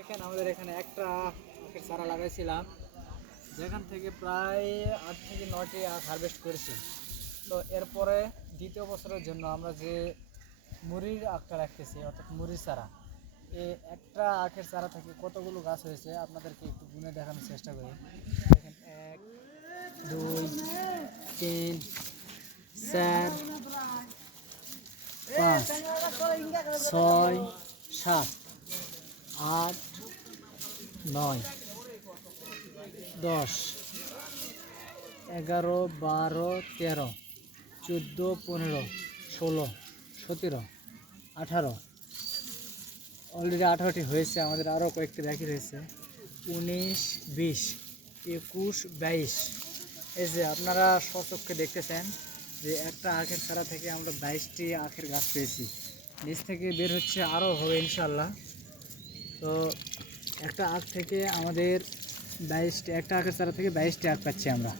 দেখেন আমাদের এখানে একটা আখের চারা লাগাইছিলাম, যেখান থেকে প্রায় 8 থেকে 9টি আখ হারভেস্ট করেছি। তো এরপরে দ্বিতীয় বছরের জন্য আমরা যে মুড়ির আখটা রাখতেছি, অর্থাৎ মুড়ির চারা, এই একটা আখের চারা থেকে কতগুলো গাছ হয়েছে আপনাদেরকে একটু গুনে দেখানোর চেষ্টা করি। দেখেন 1 2 3 4 5 6 7 8 9 10 11 12 13 14 15 16 17 18 অলরেডি 18টি হয়েছে, আমাদের আরও কয়েকটি বাকি রয়েছে। 19 20 21 22। এই যে আপনারা স্বচক্ষে দেখতেছেন যে একটা আখের চারা থেকে আমরা 22টি আখের গাছ পেয়েছি। নিচ থেকে বের হচ্ছে, আরও হবে ইনশাল্লাহ। তো একটা আখ থেকে আমাদের 22টি, একটা আখের চারা থেকে 22টি আখ পাচ্ছি আমরা।